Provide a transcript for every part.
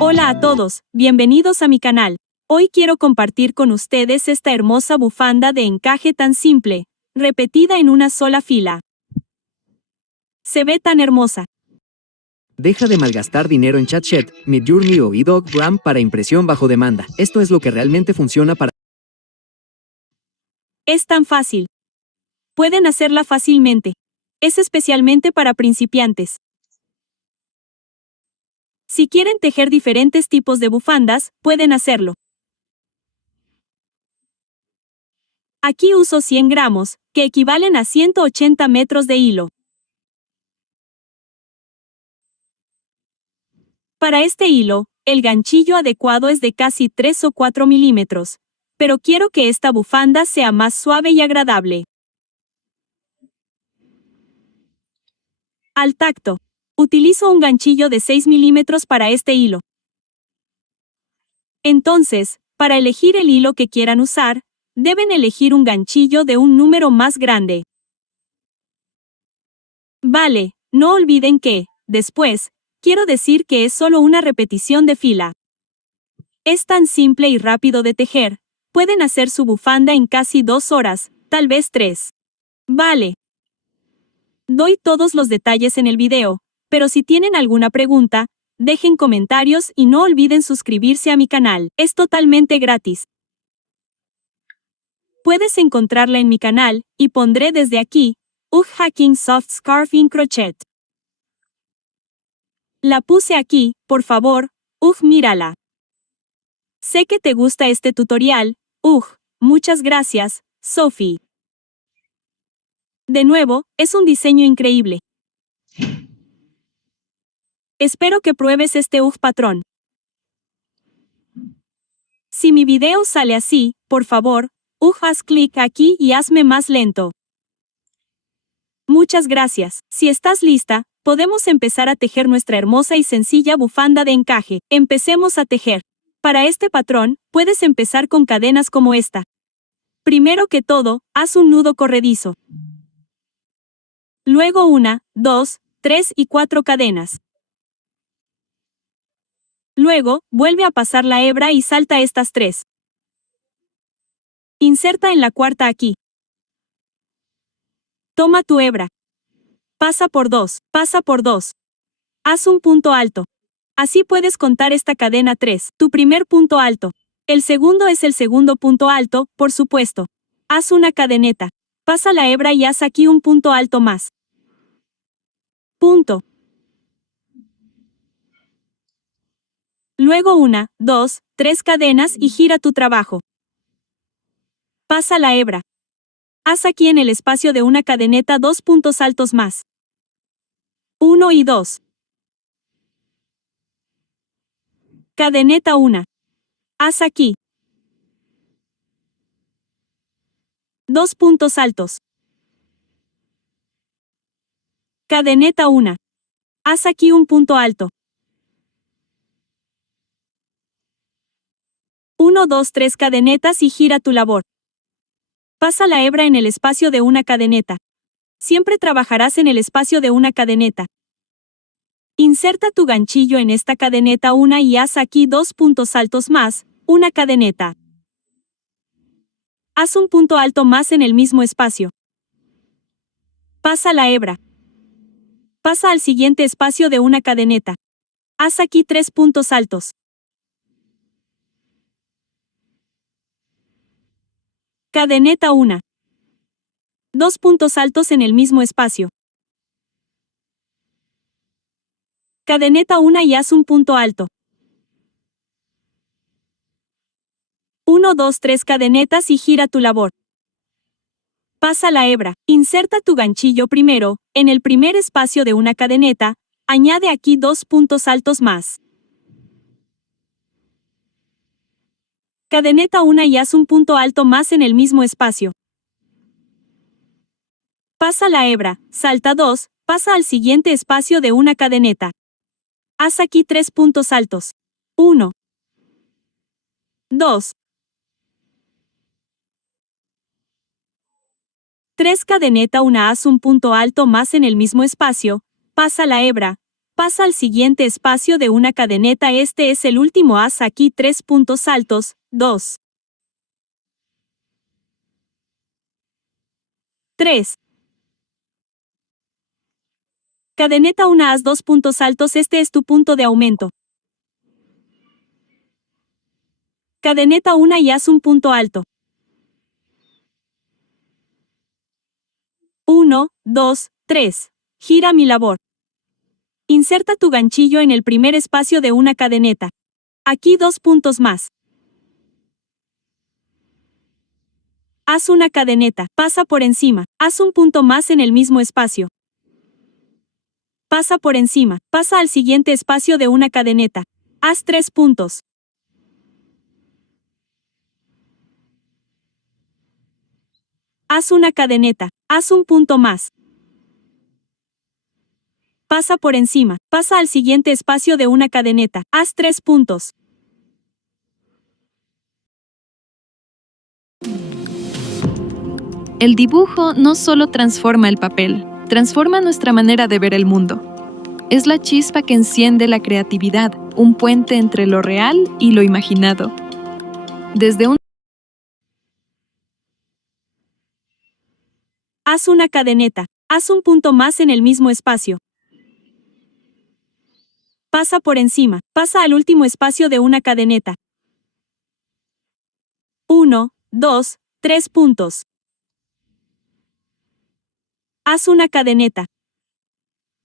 Hola a todos, bienvenidos a mi canal. Hoy quiero compartir con ustedes esta hermosa bufanda de encaje tan simple, repetida en una sola fila. Se ve tan hermosa. Deja de malgastar dinero en ChatShed, Midjourney o Adobe para impresión bajo demanda. Esto es lo que realmente funciona para... Es tan fácil. Pueden hacerla fácilmente. Es especialmente para principiantes. Si quieren tejer diferentes tipos de bufandas, pueden hacerlo. Aquí uso 100 gramos, que equivalen a 180 metros de hilo. Para este hilo, el ganchillo adecuado es de casi 3 o 4 milímetros, pero quiero que esta bufanda sea más suave y agradable. Al tacto, utilizo un ganchillo de 6 milímetros para este hilo. Entonces, para elegir el hilo que quieran usar, deben elegir un ganchillo de un número más grande. Vale, no olviden que, después, quiero decir que es solo una repetición de fila. Es tan simple y rápido de tejer, pueden hacer su bufanda en casi 2 horas, tal vez 3. Vale. Doy todos los detalles en el video, pero si tienen alguna pregunta, dejen comentarios y no olviden suscribirse a mi canal, es totalmente gratis. Puedes encontrarla en mi canal, y pondré desde aquí, UG Hacking Soft Scarf in Crochet. La puse aquí, por favor, UG mírala. Sé que te gusta este tutorial, muchas gracias, Sophie. De nuevo, es un diseño increíble. Espero que pruebes este patrón. Si mi video sale así, por favor, haz clic aquí y hazme más lento. Muchas gracias. Si estás lista, podemos empezar a tejer nuestra hermosa y sencilla bufanda de encaje. Empecemos a tejer. Para este patrón, puedes empezar con cadenas como esta. Primero que todo, haz un nudo corredizo. Luego 1, 2, 3 y 4 cadenas. Luego, vuelve a pasar la hebra y salta estas 3. Inserta en la cuarta aquí. Toma tu hebra. Pasa por 2, pasa por 2. Haz un punto alto. Así puedes contar esta cadena 3, tu primer punto alto. El segundo es el segundo punto alto, por supuesto. Haz una cadeneta. Pasa la hebra y haz aquí un punto alto más. Punto. Luego 1, 2, 3 cadenas y gira tu trabajo. Pasa la hebra. Haz aquí en el espacio de una cadeneta 2 puntos altos más. 1 y 2. Cadeneta 1. Haz aquí 2 puntos altos. Cadeneta 1. Haz aquí un punto alto. 1, 2, 3 cadenetas y gira tu labor. Pasa la hebra en el espacio de una cadeneta. Siempre trabajarás en el espacio de una cadeneta. Inserta tu ganchillo en esta cadeneta 1 y haz aquí 2 puntos altos más, una cadeneta. Haz un punto alto más en el mismo espacio. Pasa la hebra. Pasa al siguiente espacio de una cadeneta. Haz aquí 3 puntos altos. Cadeneta 1. 2 puntos altos en el mismo espacio. Cadeneta 1 y haz un punto alto. 1, 2, 3 cadenetas y gira tu labor. Pasa la hebra. Inserta tu ganchillo primero, en el primer espacio de una cadeneta, añade aquí 2 puntos altos más. Cadeneta 1 y haz un punto alto más en el mismo espacio. Pasa la hebra, salta 2, pasa al siguiente espacio de una cadeneta. Haz aquí 3 puntos altos. 1, 2, 3 cadeneta 1 haz un punto alto más en el mismo espacio, pasa la hebra, Pasa al siguiente espacio de una cadeneta. Este es el último. Haz aquí 3 puntos altos, 2, 3. Cadeneta 1. Haz 2 puntos altos. Este es tu punto de aumento. Cadeneta 1 y haz un punto alto. 1, 2, 3. Gira mi labor. Inserta tu ganchillo en el primer espacio de una cadeneta. Aquí 2 puntos más. Haz una cadeneta. Pasa por encima. Haz un punto más en el mismo espacio. Pasa por encima. Pasa al siguiente espacio de una cadeneta. Haz 3 puntos. Haz una cadeneta. Haz un punto más. Pasa por encima. Pasa al siguiente espacio de una cadeneta. Haz 3 puntos. El dibujo no solo transforma el papel, transforma nuestra manera de ver el mundo. Es la chispa que enciende la creatividad, un puente entre lo real y lo imaginado. Desde un Haz una cadeneta. Haz un punto más en el mismo espacio. Pasa por encima. Pasa al último espacio de una cadeneta. 1, 2, 3 puntos. Haz una cadeneta.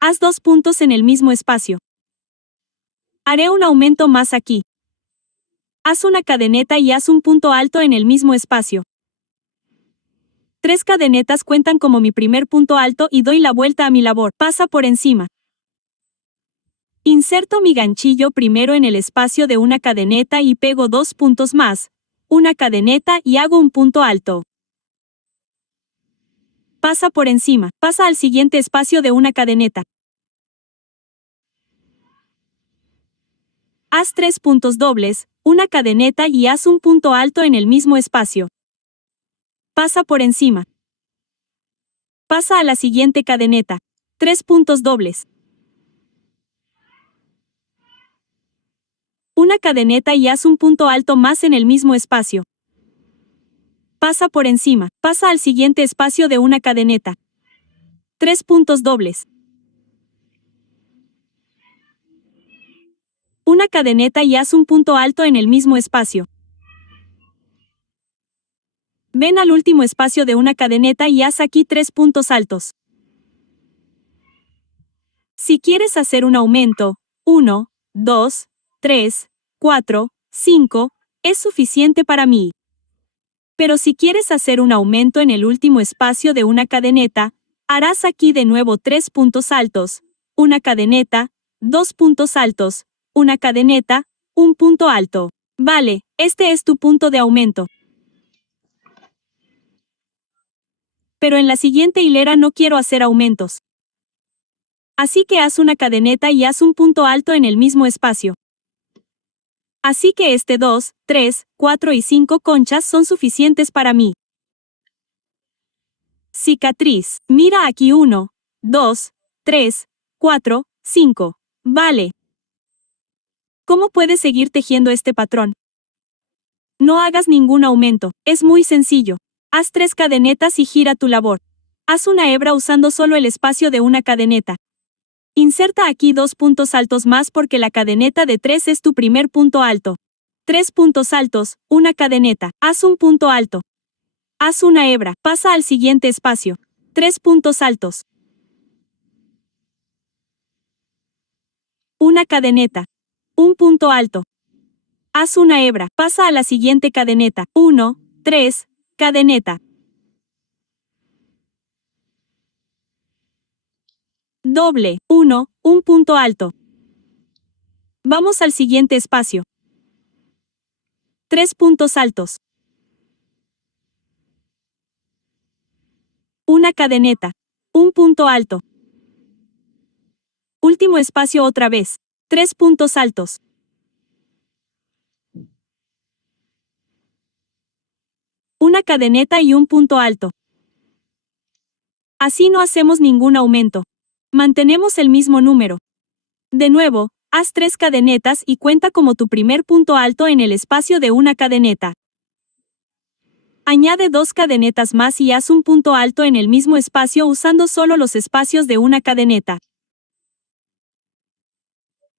Haz 2 puntos en el mismo espacio. Haré un aumento más aquí. Haz una cadeneta y haz un punto alto en el mismo espacio. 3 cadenetas cuentan como mi primer punto alto y doy la vuelta a mi labor. Pasa por encima. Inserto mi ganchillo primero en el espacio de una cadeneta y pego 2 puntos más, una cadeneta y hago un punto alto. Pasa por encima. Pasa al siguiente espacio de una cadeneta. Haz 3 puntos dobles, una cadeneta y haz un punto alto en el mismo espacio. Pasa por encima. Pasa a la siguiente cadeneta. 3 puntos dobles. Una cadeneta y haz un punto alto más en el mismo espacio. Pasa por encima. Pasa al siguiente espacio de una cadeneta. 3 puntos dobles. Una cadeneta y haz un punto alto en el mismo espacio. Ven al último espacio de una cadeneta y haz aquí 3 puntos altos. Si quieres hacer un aumento, 1, 2, 3, 4, 5, es suficiente para mí. Pero si quieres hacer un aumento en el último espacio de una cadeneta, harás aquí de nuevo 3 puntos altos, una cadeneta, 2 puntos altos, una cadeneta, un punto alto. Vale, este es tu punto de aumento. Pero en la siguiente hilera no quiero hacer aumentos. Así que haz una cadeneta y haz un punto alto en el mismo espacio. Así que 2, 3, 4 y 5 conchas son suficientes para mí. Cicatriz. Mira aquí 1, 2, 3, 4, 5. Vale. ¿Cómo puedes seguir tejiendo este patrón? No hagas ningún aumento. Es muy sencillo. Haz 3 cadenetas y gira tu labor. Haz una hebra usando solo el espacio de una cadeneta. Inserta aquí 2 puntos altos más porque la cadeneta de 3 es tu primer punto alto. 3 puntos altos, una cadeneta. Haz un punto alto. Haz una hebra. Pasa al siguiente espacio. 3 puntos altos. Una cadeneta. Un punto alto. Haz una hebra. Pasa a la siguiente cadeneta. 1, 3, cadeneta. Doble, 1, un punto alto. Vamos al siguiente espacio. 3 puntos altos. Una cadeneta. Un punto alto. Último espacio otra vez. 3 puntos altos. Una cadeneta y un punto alto. Así no hacemos ningún aumento. Mantenemos el mismo número. De nuevo, haz 3 cadenetas y cuenta como tu primer punto alto en el espacio de una cadeneta. Añade 2 cadenetas más y haz un punto alto en el mismo espacio usando solo los espacios de una cadeneta.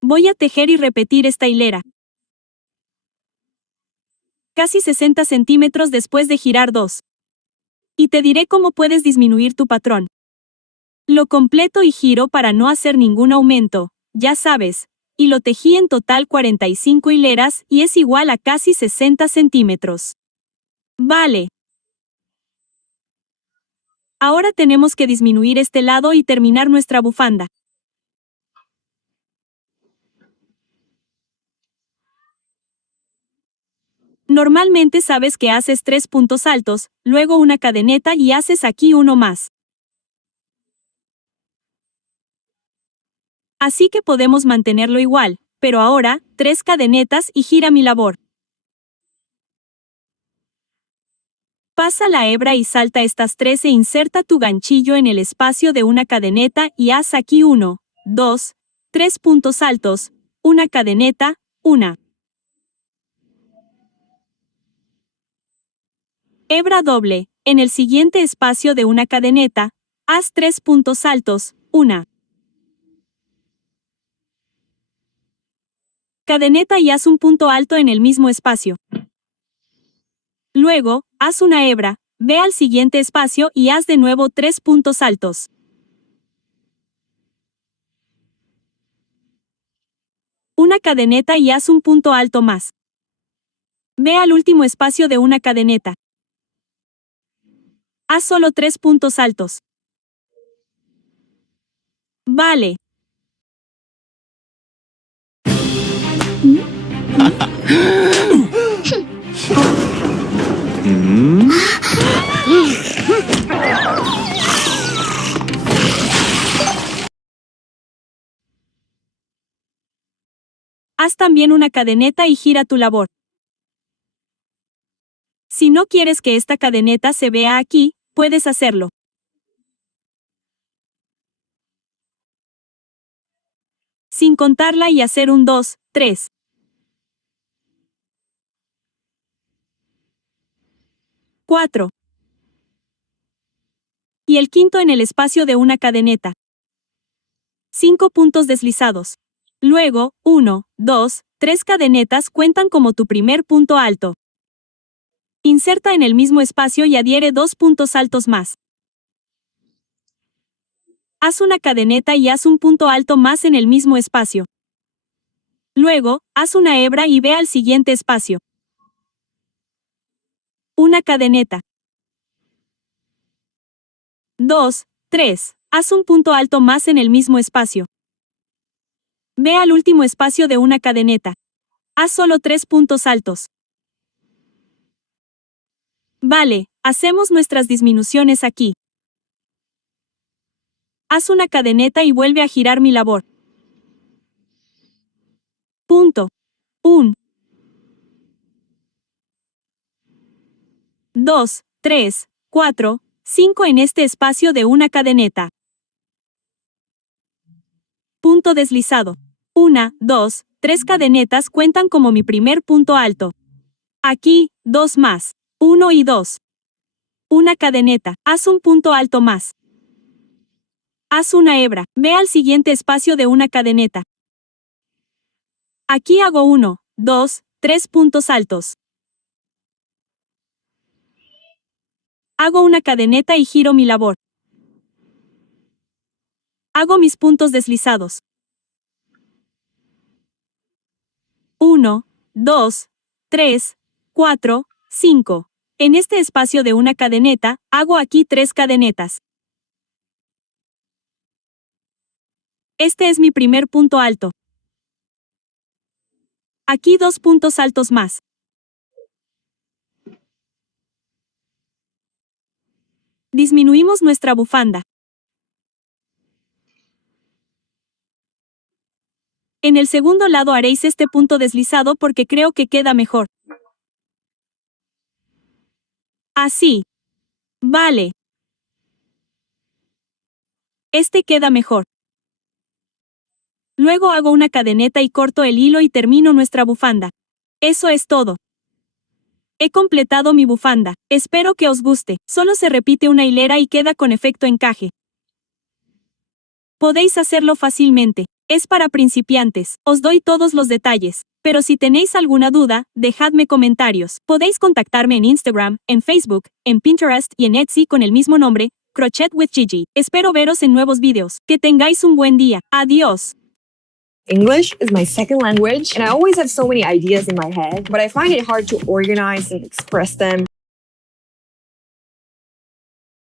Voy a tejer y repetir esta hilera. Casi 60 centímetros después de girar 2. Y te diré cómo puedes disminuir tu patrón. Lo completo y giro para no hacer ningún aumento, ya sabes, y lo tejí en total 45 hileras y es igual a casi 60 centímetros. Vale. Ahora tenemos que disminuir este lado y terminar nuestra bufanda. Normalmente sabes que haces 3 puntos altos, luego una cadeneta y haces aquí uno más. Así que podemos mantenerlo igual, pero ahora, 3 cadenetas y gira mi labor. Pasa la hebra y salta estas 3 e inserta tu ganchillo en el espacio de una cadeneta y haz aquí 1, 2, 3 puntos altos, una cadeneta, una. Hebra doble, en el siguiente espacio de una cadeneta, haz 3 puntos altos, una. Cadeneta y haz un punto alto en el mismo espacio. Luego, haz una hebra, ve al siguiente espacio y haz de nuevo 3 puntos altos. Una cadeneta y haz un punto alto más. Ve al último espacio de una cadeneta. Haz solo 3 puntos altos. Vale. Haz también una cadeneta y gira tu labor. Si no quieres que esta cadeneta se vea aquí, puedes hacerlo. Sin contarla y hacer un 2, 3. 4. Y el quinto en el espacio de una cadeneta. 5 puntos deslizados. Luego, 1, 2, 3 cadenetas cuentan como tu primer punto alto. Inserta en el mismo espacio y adhiere 2 puntos altos más. Haz una cadeneta y haz un punto alto más en el mismo espacio. Luego, haz una hebra y ve al siguiente espacio. Una cadeneta. 2, 3. Haz un punto alto más en el mismo espacio. Ve al último espacio de una cadeneta. Haz solo 3 puntos altos. Vale, hacemos nuestras disminuciones aquí. Haz una cadeneta y vuelve a girar mi labor. Punto. 1, 2, 3, 4, 5 en este espacio de una cadeneta. Punto deslizado. 1, 2, 3 cadenetas cuentan como mi primer punto alto. Aquí, 2 más. 1 y 2. Una cadeneta. Haz un punto alto más. Haz una hebra. Ve al siguiente espacio de una cadeneta. Aquí hago 1, 2, 3 puntos altos. Hago una cadeneta y giro mi labor. Hago mis puntos deslizados. 1, 2, 3, 4, 5. En este espacio de una cadeneta, hago aquí 3 cadenetas. Este es mi primer punto alto. Aquí 2 puntos altos más. Disminuimos nuestra bufanda. En el segundo lado haréis este punto deslizado porque creo que queda mejor. Así. Vale. Este queda mejor. Luego hago una cadeneta y corto el hilo y termino nuestra bufanda. Eso es todo. He completado mi bufanda. Espero que os guste. Solo se repite una hilera y queda con efecto encaje. Podéis hacerlo fácilmente. Es para principiantes. Os doy todos los detalles. Pero si tenéis alguna duda, dejadme comentarios. Podéis contactarme en Instagram, en Facebook, en Pinterest y en Etsy con el mismo nombre, Crochet with Gigi. Espero veros en nuevos videos. Que tengáis un buen día. Adiós. English is my second language, and I always have so many ideas in my head, but I find it hard to organize and express them.